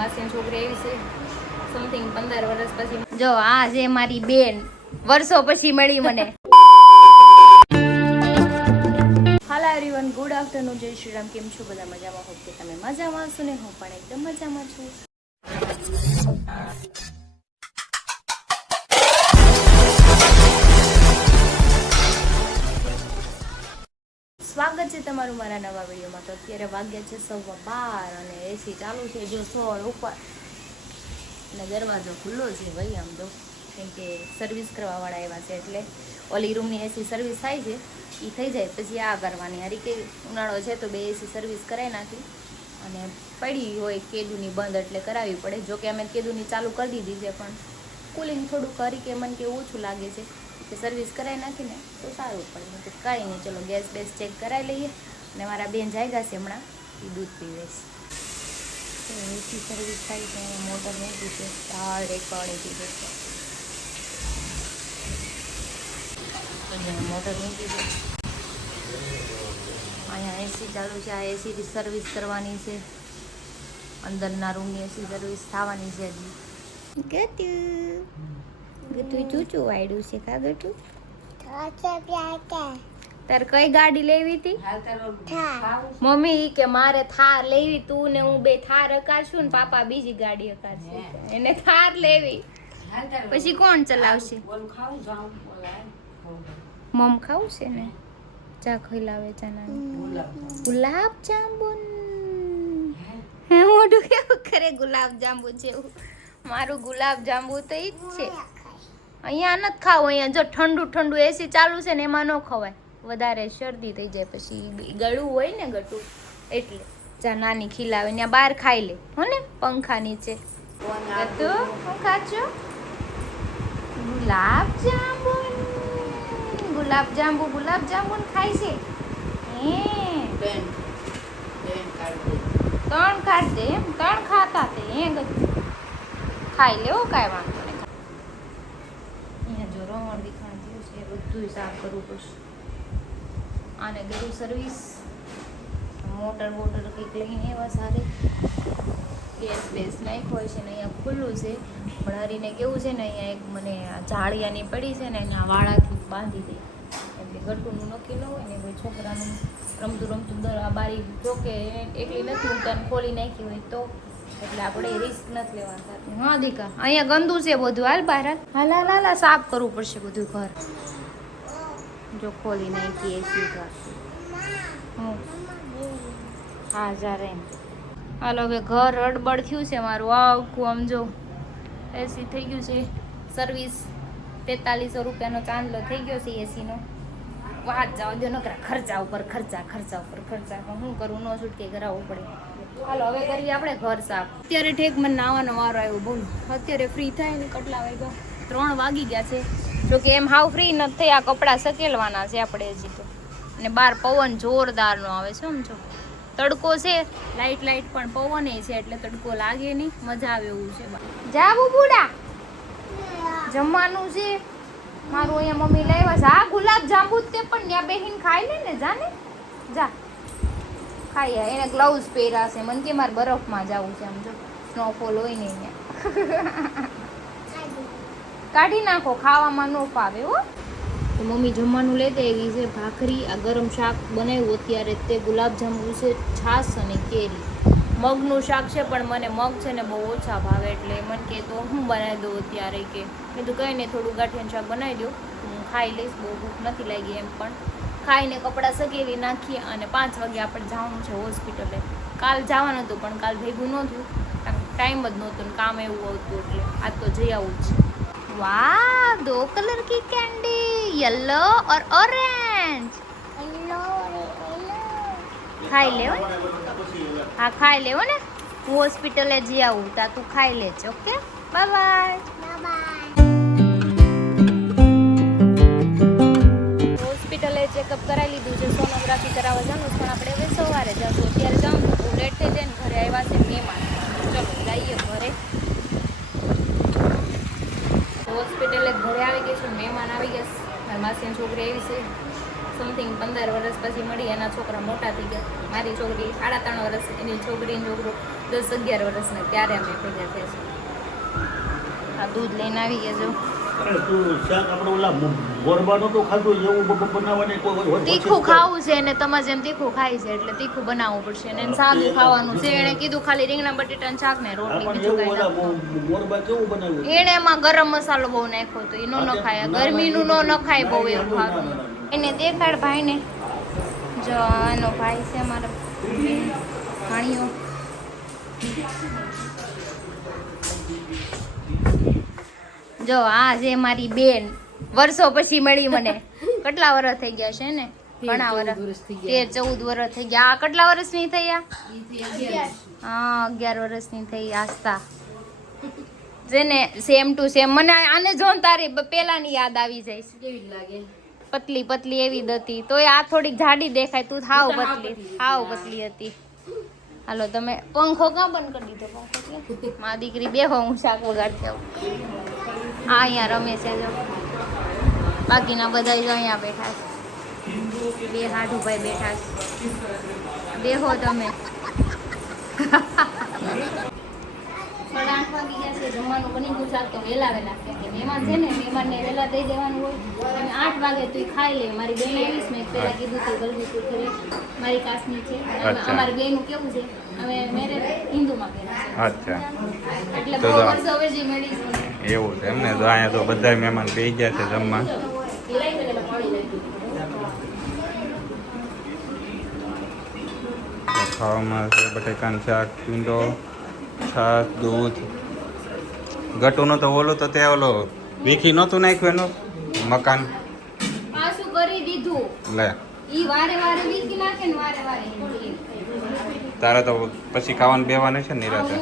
માસીની છોકરી એવી છે સમથિંગ 15 વર્ષ પછી. જો આ છે મારી બેન, વર્ષો પછી મળી મને. હાલો એવરીવન, ગુડ આફ્ટરનૂન, જય શ્રી રામ. કેમ છો બધા? મજામાં? હોપ કે તમે મજામાં હશો ને હું પણ એકદમ મજામાં છું. સ્વાગત છે તમારું મારા નવા વિડીયોમાં. તો અત્યારે વાગ્યા છે 12:15 અને એસી ચાલુ છે જો 100 ઉપર અને દરવાજો ખુલ્લો છે ભાઈ. આમ તો કેમ કે સર્વિસ કરવાવાળા એવા છે એટલે ઓલી રૂમની એસી સર્વિસ થાય છે એ થઈ જાય પછી આ કરવાની. હારી કે ઉનાળો છે તો 2 એસી સર્વિસ કરાવી નાખી અને પડી હોય કેદુની બંધ એટલે કરાવવી પડે. જોકે અમે કેદુની ચાલુ કરી દીધી છે પણ કુલિંગ થોડુંક હારી કે મને કે ઓછું લાગે છે કે સર્વિસ કરાવી નાખીને તો સારું પડે. તો કાંઈ નહીં, ચલો ગેસ બેસ ચેક કરાવી લઈએ. અને મારા બેન જાગ્યા છે હમણાં, એ દૂધ પીવે છે. એસી સર્વિસ થાય છે, મોટર મૂકી છે, ઝાડ એક પાણી પીવે છે, મોટર મૂકી છે. અહીંયા એસી ચાલુ છે, આ એસીની સર્વિસ કરવાની છે. અંદરના રૂમની એસી સર્વિસ થવાની છે હજી. ગતું ચૂચું વાયડું છે કા ગતું? તાર કઈ ગાડી લેવી હતી? મમ્મી ઈ કે મારે થાર લેવી, તું ને હું બે થાર હકાશું ને પાપા બીજી ગાડી હકાશે. એને થાર લેવી, પછી કોણ ચલાવશે? મમ ખાવું છે ને? ચા ખીલાવે ચા ગુલાબ જાંબુ. મોઢું કેવું કરે ગુલાબ જાંબુ જેવું. મારું ગુલાબ જાંબુ તો ઈ જ છે. અહીંયા નથી ખાવું, અહીંયા જો ઠંડુ ઠંડુ એસી ચાલુ છે ને એમાં ન ખવાય, વધારે શરદી થઈ જાય પછી ગળું હોય ને ગટું એટલે. જા નાની ખીલાવે ત્યાં બહાર ખાઈ લે હો ને પંખા નીચે. ગટુ હું ખાચો? ગુલાબ જાંબુ, ગુલાબ જાંબુ, ગુલાબ જાંબુ ખાય છે. ત્રણ ખાધે એમ? 3 ખાતા તે હે ગટુ? ખાઈ લેવો કાંઈ વાંધો નહીં. અહીંયા જો રવણ દીખાણ થયું છે, બધું સાફ કરવું પડશે. આને ગયું સર્વિસ, મોટર વોટર કંઈક લઈને એવા સારે ગેસ બેસ નાખ્યો હોય છે ને અહીંયા ખુલ્લું છે. પણ હરીને કેવું છે ને અહીંયા એક મને જાળિયાની પડી છે ને એના વાળાથી બાંધી દે એટલે ગટુનું નક્કી ન હોય ને કોઈ છોકરાનું રમતું રમતું આ બારી જોકે એકલી નથી હું તને ખોલી નાખી હોય તો એટલે આપણે રિસ્ક નથી લેવાનું. હા દીકા અહીંયા ગંદુ છે બધું. હાલ બહાર હાલ હાલ હાલ સાફ કરવું પડશે બધું ઘર. જો ખોલી નાખીએ એસી ઘર. હા જા રે. હાલો હવે ઘર હડબડ થયું છે મારું આખું. આમ જો એસી થઈ ગયું છે સર્વિસ. 4300 રૂપિયાનો ચાંદલો થઈ ગયો છે એસીનો. વાત જાવ દો નકરા ખર્ચા ઉપર ખર્ચા, ખર્ચા ઉપર ખર્ચા. પણ શું કરવું, ન છૂટકે કરાવવું પડે. હાલો હવે કરીએ આપણે ઘર સાફ. અત્યારે ઠેક મને નાવાનો વારો આવ્યો. બોલ અત્યારે ફ્રી થાય ને કેટલા વાગ્યા? 3 વાગી ગયા છે. જોકે એમ હાવ ફ્રી નથી થઈ, આ કપડાં સકેલવાના છે આપણે હજી તો. અને બહાર પવન જોરદારનો આવે છે. સમજો તડકો છે, લાઈટ લાઈટ પણ પવન છે એટલે તડકો લાગે નહીં, મજા આવે એવું છે. જા બુબુડા જમવાનું છે મારું. અહીંયા મમ્મી લાવ્યા છે આ ગુલાબ જાંબુ તે પણ ત્યાં બેહીને ખાઈ લે ને. જા ને જા ખાઈ. એને ગ્લવ્સ પહેર્યા છે. મને કે મારે બરફમાં જવું છે. આમ જો સ્નોફોલ હોય ને અહીંયા કાઢી નાખો, ખાવામાં ન ફાવે હો. તો મમ્મી જમવાનું લેતે એવી છે. ભાખરી, આ ગરમ શાક બનાવ્યું અત્યારે તે ગુલાબ જાંબુ છે, છાશ અને કેરી. મગનું શાક છે પણ મને મગ છે ને બહુ ઓછા ભાવે એટલે મને કે તો હું બનાવી દઉં અત્યારે. કે મેં તો કંઈ નહીં થોડું ગાંઠિયાનું શાક બનાવી દઉં, હું ખાઈ લઈશ. બહુ ભૂખ નથી લાગી એમ પણ. ખાઈને કપડાં સકેલી નાખીએ અને 5 વાગે આપણે જવાનું છે હોસ્પિટલે. કાલ જવાનું હતું પણ કાલ ભેગું ન થયું, ટાઈમ જ નહોતો ને કામ એવું આવતું એટલે આજ તો જઈ આવું જ છે. वाह 2 कलर की कैंडी, येलो और ऑरेंज. ખાઈ લેવો ને? હા ખાઈ લેવો ને. હું હોસ્પિટલે જઈ આવું તા તું ખાઈ લેજે. Okay bye bye. હોસ્પિટલે ચેકઅપ કરાવી લીધું છે, સોનોગ્રાફી કરાવવા જવાનું પણ આપણે હવે સવારે જશું. અત્યારે જાઉં તો લેટ થઈ જાય ને. ઘરે આવ્યા છે મહેમાન. ચલો જઈએ ઘરે. હોસ્પિટલે ઘરે આવી ગઈ છું, મહેમાન આવી ગયા. મારી માસીની છોકરી એવી છે સમથિંગ 15 વર્ષ પછી મળી. એના છોકરા મોટા થઈ ગયા. મારી છોકરી 3.5 વર્ષ, એની છોકરીનો છોકરો 10-11 વર્ષના ત્યારે અમે ભેગા થયા આ દૂધ લઈને આવી ગયા જો અરે તું શાક આપણે ઓલા મોરબાનું તો ખાધું એવું બનાવવાની કોઈ હોય તીખું ખાવું છે ને તમારે જેમ તીખું ખાય છે એટલે તીખું બનાવવું પડશે ને સાદું ખાવાનું છે એને કીધું ખાલી રીંગણા બટેટાનું શાક ને રોટલી બીજું કઈ ના મોરબા કેવું બનાવ્યું એને એમાં ગરમ મસાલો બહુ નાખ્યો તો એનો ન ખાય ગરમીનું ન ખાય બહુ એવું ખાતું એને દેખાડ ભાઈને જો આનો ભાઈ છે મારો ભાણિયો જો આ છે મારી બેન વર્ષો પછી મળી મને કેટલા વર્ષ થઈ ગયા છે ને ઘણા વર્ષ 13-14 વર્ષ થઈ ગયા આ કેટલા વર્ષની થઈ આ હા 11 વર્ષની થઈ આસ્તા જેને સેમ ટુ સેમ મને આને જોન તારી પેલાની યાદ આવી જાય કેવી લાગે પતલી પતલી એવી જ હતી તોય આ થોડીક જાડી દેખાય તું હાવ પતલી હતી હાલો તમે પંખો કાં બંધ કરી દીધો પંખો મારી દીકરી બેહો હું શાક વગાડતી આવું આ અહીંયા રમે છે જો બાકીના બધા જો અહીંયા બેઠા છે બે હાડુભાઈ બેઠા છે બેહો તમે 8:30 વાગી ગયા છે જમવાનું બની ગયું શાક તો વહેલા કેમ કે મહેમાન છે ને મહેમાનને વહેલા દઈ દેવાનું હોય અને 8 વાગે તું ખાઈ લે મારી બેન એવી મેં પહેલા કીધું હતું જલ્દી તું ઘરે મારી કાસની છે અમારી બેનું કેવું છે અમે મેરે હિન્દુમાં ગયા અચ્છા એટલે બહુ વર્ષો હવે જે મળી છે એવું છે એમને તો અહીંયા તો બધા મહેમાન બેસી ગયા છે જમવા ખાવામાં છે બટેકાનું શાક પીંડો છાશ દૂધ ગટુનો તો ઓલું તો તે ઓલો વીખી નહોતું નાખ્યું એનું મકાન પાછું કરી દીધું લે ઈ વારે વારે વીખી નાખે ને વારે વારે તારે તો પછી ખાવાનું બેવાનું છે ને નિરાતે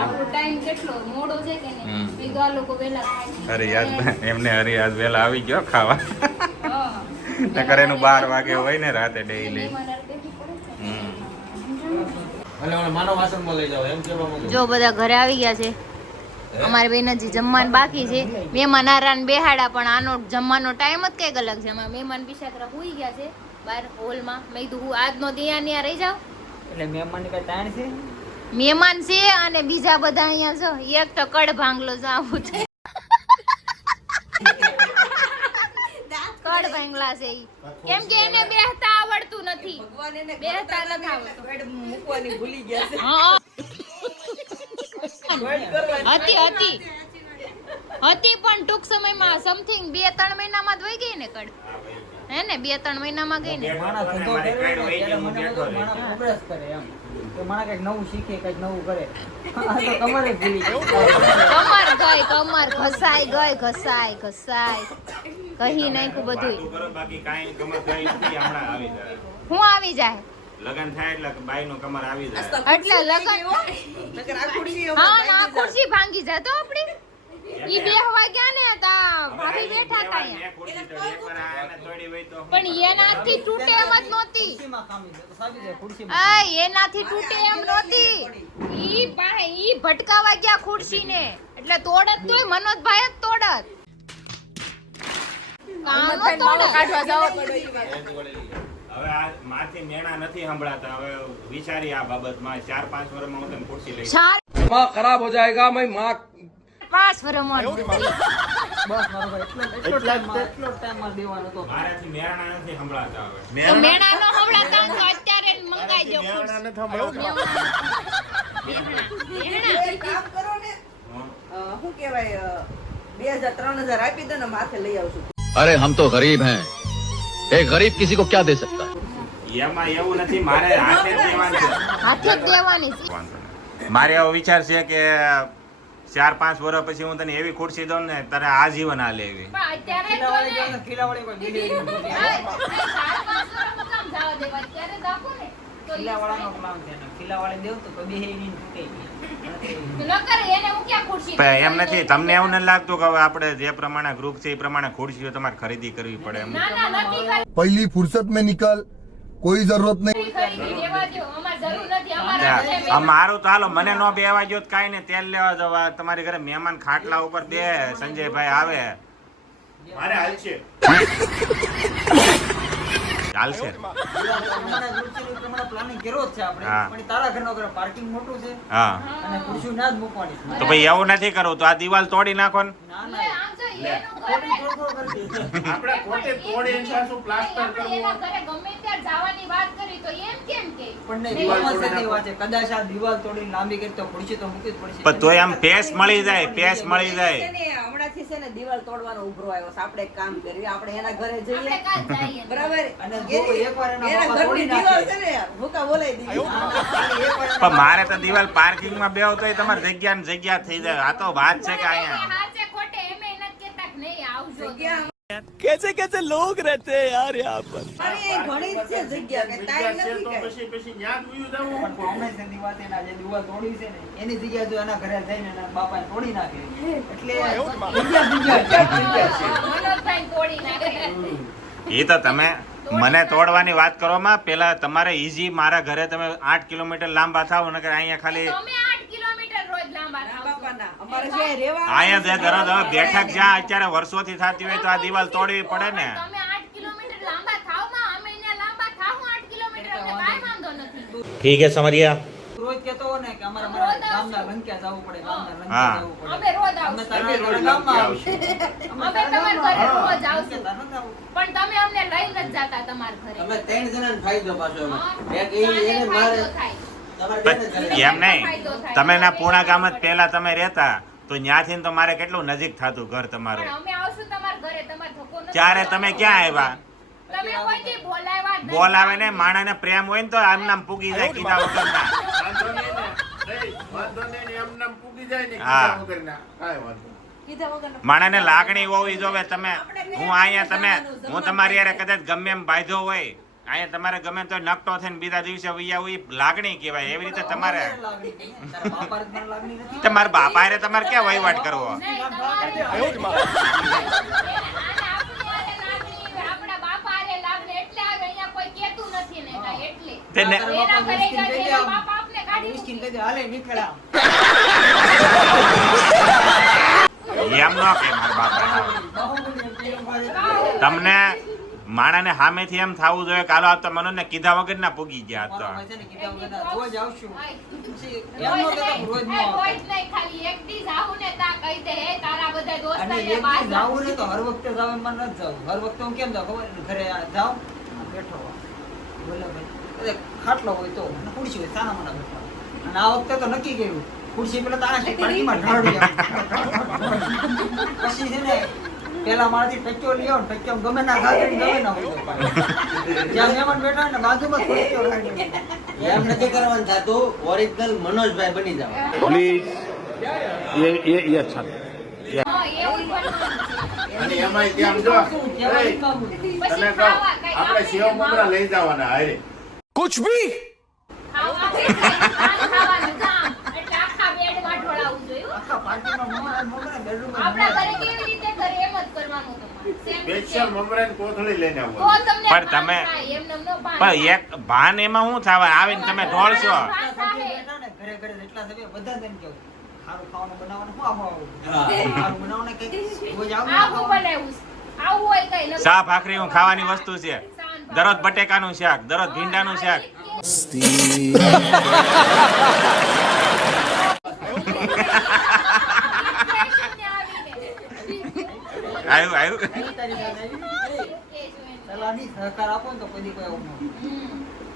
આપણો ટાઈમ કેટલો મોડો છે કે નહીં બીજા લોકો વેલા ખાય અરે યાદ એમને હરી યાદ વહેલા આવી ગયો ખાવા હા નકર એનું 12 વાગે હોય ને રાતે ડેઈલી જો બધા ઘરે આવી ગયા છે અમારી બેન હજી જમવાનું બાકી છે મહેમાન આરાન બેહાડા પણ આનો જમવાનો ટાઈમ જ કંઈક અલગ છે અમારા મહેમાન બિચારા હુઈ ગયા છે બહાર હોલમાં મેં કીધું આજનો દિયા ત્યાં રહી જાવ એટલે મહેમાન કઈ તાણ છે મહેમાન છે અને બીજા બધા અહીંયા જો એક તો કડ ભાંગલો જાવું છે કડ ભાંગલા છે ઈ કેમ કે એને બેહતા આવડતું નથી બેહતા નથી આવડતું મૂકવાની ભૂલી ગયા છે હા હતી પણ ટૂંક સમયમાં સમથિંગ 2-3 મહિનામાં જ વહી ગઈ ને કડ હે ને 2-3 મહિનામાં ગઈ ને માણસ ધંધો કરે ને ત્યારે મને બધું માણસ પ્રોગ્રેસ કરે એમ તો માણસ કઈક નવું શીખે કઈક નવું કરે આ તો કમરે ભૂલી ગઈ કમર ઘસાય કહી નાખ્યું બધું બાકી કાંઈ કમર ગઈ નથી હમણાં આવી જાય હું આવી જાય લગન થાય એટલે બાઈનો કમર આવી જાય એટલે લગન હા ના ખુરશી ભાંગી જાય તો આપડી ઈ બેહવા ગયા ને તા ભાભી બેઠા હતા અહીંયા પણ એનાથી તૂટે એમ જ નહોતી ખુરશીમાં ખામી છે તો સાબી જાય ખુરશીમાં આ એનાથી તૂટે એમ નહોતી ઈ ભટકાવા ગયા ખુરશીને એટલે તોડત તોય મનોજભાઈ જ તોડત કાનો કાઢવા જાવ હવે આ માથી મેણા નથી સંભળાતા હવે વિચારી આ બાબતમાં 4-5 વર્ષમાં હું તને ખુરશી લઈ दिमाग खराब हो जाएगा मैं माँ 5 વર્ષમાં બસ મારો ભાઈ એટલો ટાઈમ માં દેવાનો તો મારાથી મેણા નથી સંભળાતા હવે તો મેણા નો હમણાં તો અત્યારે જ મંગાઈ દો કામ કરો ને શું કહેવાય 2000-3000 આપી દે ને માથે લઈ આવશું अरे हम तो गरीब हैं एक गरीब किसी को क्या दे सकता है એમાં એવું નથી મારે હાથે જ દેવાનું છે હાથે જ દેવાની છે મારે એવો વિચાર છે કે 4-5 વર્ષ પછી હું તને એવી ખુરશી દઉં ને તારે આજીવન આ લેવી પણ અત્યારે તો ને ખીલાવાળી કોઈ બીડી ખીલાવાળાનો પ્લાન છે ને ખીલાવાળી દેવ તો કોઈ બેહી નહીં તૂટે પણ એમ નથી તમને એવું નથી લાગતું કે હવે આપણે જે પ્રમાણે ગ્રુપ છે એ પ્રમાણે ખુરશીઓ તમારે ખરીદી કરવી પડે એમ पहली फुर्सत में निकल कोई जरूरत नहीं મારું તો હાલો મને નો બેવા જો કાઈ ને તેલ લેવા જવા તમારી ઘરે મહેમાન ખાટલા ઉપર બે સંજયભાઈ આવે મારે હાલ છે ચાલશે અમારા ગ્રુપ છે એ પ્રમાણે પ્લાનિંગ કર્યો જ છે આપણે હા. પણ તારા ઘરનો ઘર પાર્કિંગ મોટું છે હા અને ખુરશી ના જ મૂકવાની છે. તો ભાઈ એવું નથી કરવું તો આ દિવાલ તોડી નાખો ને ના લે, ના આમ જો એનું થોડી ઘરે થોડું કરી દે. આપણે પોતે તોડીને પાછું પ્લાસ્ટર આપણે એના કરવું ઘરે ગમે ત્યારે જવાની વાત કરી તો એમ કેમ કે પણ નહીં, દિવાલ કોમર્સ તોડી એવી વાત છે, કદાચ આ દિવાલ તોડીને લાંબી કરી તો ખુરશી તો મૂકવી જ પડશે. પણ તોય આમ પેસ મળી જાય પેસ મળી છે જાય ને, હમણાંથી છે ને દિવાલ તોડવાનો ઉભરો આવ્યો છે. આપણે એક કામ કરીએ, આપણે એના ઘરે જઈએ, આપણે કાલ જઈએ. બરાબર? અને જો એકવાર એના એના બાપા ઘરની તોડી દિવાલ નાખે. છે ને, ભૂકા બોલાઈ દીધી. ના, ના, ખાલી એકવાર એના પણ મારે તો દિવાલ પાર્કિંગમાં બેહો તોય તમારી જગ્યા ને જગ્યા થઈ જાય આ તો વાત છે કે અહીંયા હાચે ખોટે એમે નથી કહેતા કે નહીં આવજો જગ્યા कैसे कैसे लोग रहते हैं यार यहाँ पर અરે એ ઘણી જ છે જગ્યા, કે ટાઈમ જગ્યા છે નથી તો કે. પછી ન્યા જ ઉયું જવું. પણ કોંગ્રેસ ની વાત એના જે દિવાલ તોડી છે ને એની જગ્યાએ જો એના ઘરે જઈને એના બાપાને તોડી નાખે એટલે મનોજભાઈ તોડી નાખે એ તો તમે મને તોડવાની વાત કરવામાં પેલા તમારે ઈઝી મારા ઘરે તમે 8 કિલોમીટર લાંબા થાવ નકર અહીંયા ખાલી તમે 8 કિલોમીટર રોજ લાંબા ના થાવ બાપા ના, અમારે જે રહેવા અહીંયા જે દરરોજ હવે બેઠક જ્યાં અત્યારે વર્ષોથી થતી હોય તો આ દિવાલ તોડવી પડે ને તમે 8 કિલોમીટર લાંબા થાવ માં અમે અહીંયા લાંબા થાવ 8 કિલોમીટર અમને કાંઈ વાંધો નથી ઠીક હે સમરિયા રોજ કહેતો હોય ને કે અમારે મારા ગામના લંક્યા જવું પડે ગામના હા. લંક્યા જવું પડે અમે રોજ અમે આવશું તારા ઘરે ગામમાં આવશું અમે તમારા ઘરે રોજ આવશું લંક્યા નથી આવવું. પણ તમે અમને લઈને જ જાતા તમારા ઘરે અમે 3 જણાને ફાયદો પાછો એમાં. હા, એક એને તને મારે ફાયદો થાય. તમારે બેને જ કરે. એમ નહીં તમે ના પૂણા ગામ જ પહેલા તમે રહેતા તો ત્યાંથી તો મારે કેટલું નજીક થતું ઘર તમારું પણ અમે આવશું તમારા ઘરે તમારે ધક્કો નથી ત્યારે તમે ક્યાં આવ્યા તમે કોઈ દી બોલાવ્યા જ નથી. બોલાવે ને માણાને પ્રેમ હોય ને તો આમ નામ પૂગી જાય કીધા વગરના વાંધો નહીં ને. નહીં, વાંધો નહીં ને એમ નામ પૂગી જાય ને હા. કીધા વગરના. કાંઈ વાંધો નહીં. કીધા વગર માણાને લાગણી હોવી જોવે તમે હું અહીંયા તમે હું તમારી યારે કદાચ ગમે એમ બાંધ્યો હોય અહીંયા તમારે ગમે તો નકટો થઈને બીજા દિવસે વૈયા હોય લાગણી કહેવાય એવી રીતે તમારે લાગણી નહીં. તારા બાપાને પણ લાગણી નથી. તમારા બાપા હારે તમારે ક્યાં વહીવટ કરવો નહીં, તમારે આપણા બાપા હારે લાગણી એટલે આવે અહીંયા કોઈ કહેતું નથી ને કાંઈ એટલે તેને એના ઘરે જાય એના બાપા આપને કાઢી ઉશ્કીને કહી દે, હાલે નીકળ્યા. એમ ન કે મારા બાપા બાહુબલી એમ કહ્યું, તમને માણાને સામેથી એમ થવું જોઈએ કે હાલો આ તો મને કીધા વગર ના પૂગી ગયા આ તો મારા ભાઈ છે ને કીધા વગરના રોજ આવશું. પછી રોજ એમ ન કહેતા કે રોજ ન નહીં, આવતા. રોજ નહીં, ખાલી એક દી જાવું ને તા કહી દે હે તારા બધા અને દોસ્તારને એક બહાર દી જાવું ને તો હર વખતે જાવ એમ મને નથી જાવું. હર વખતે હું કેમ જાઉં ખબર? ઘરે જાઉં, આમ બેઠો હોઉં. બોલે ભાઈ, ખાટલો હોય તો અને ખુરશી હોય સાના મને બેઠા હોય. અને આ વખતે તો નક્કી કર્યું ખુરશી પેલા તારા પાણીમાં ઢાળી આમ. પછી છે ને પેલા મારાથી ટચ્ચો લઈ આવો ને ટચ્ચો ગમે ના ખાતે ગમે ના હોય જ્યાં મહેમાન બેઠા હોય ને બાજુમાં ટચ્ચો રાખી દે. એમ નથી કરવાનું થતું, ઓરિજિનલ મનોજભાઈ બની જાવ. હા, એવું જ બનવાનું છે. અને એમાંય ત્યાં જો શું કહેવાય નહીં, એમ કામ હોય. તને પછી કહું ખાવા કઈ આપણે સેવ મમરા લઈ જવાના હારે कुछ भी ખાવા ખાવાનું કામ એટલે આખા બેડમાં ઢોળાવવું જોઈએ હો. આખા પાર્ટીમાં મહેમાન મહેમાન બેડરૂમમાં આપણા ઘરે કેવી રીતે કરે એમ જ કરવાનું તમારે સેમ ટુ સ્પેશિયલ સેમ. મમરાની કોથળી લઈને તો આવવાની તમને પણ ભાન તમે- થાય, એમને એમનો ભાન પણ થાય. એક ભાન એમાં શું થવા આવીને તમે ઢોળશો જેટલા સભ્યો બેઠા ને, ઘરે ઘરે જેટલા સભ્યો બધાને એમ કેવું, સારું ખાવાનું બનાવવાનું શું આવું સારું બનાવવાનું કંઈક રોજ આવું આવું ખાવાનું. બનાવ્યું છે. આવું હોય કઈ નથી. શાક ભાખરી હું ખાવાની વસ્તુ છે દરરોજ બટેકાનું શાક દરરોજ ભીંડાનું શાક આવ્યું આવ્યું ચાલ આની સહકાર આપો ને તો કોઈ દી કોઈ આવું ન હોય.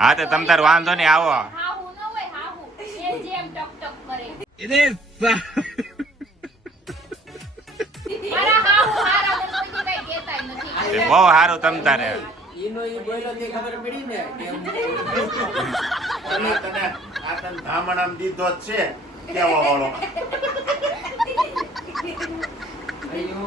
હા તો તમ તાર વાંધો નહીં આવો હાહુ ન હોય હાહુ એ જેમ ટક ટક કરે મારા હાહુ હારા મને કોઈ દી કઈ કહેતાય નથી. બહુ સારું તમ તારે ઈનો ઈ બોલ્યો તે ખબર પડી ને કે તને આ તને ધામણામ દીધો જ છે કેવા વાળો અయ్యో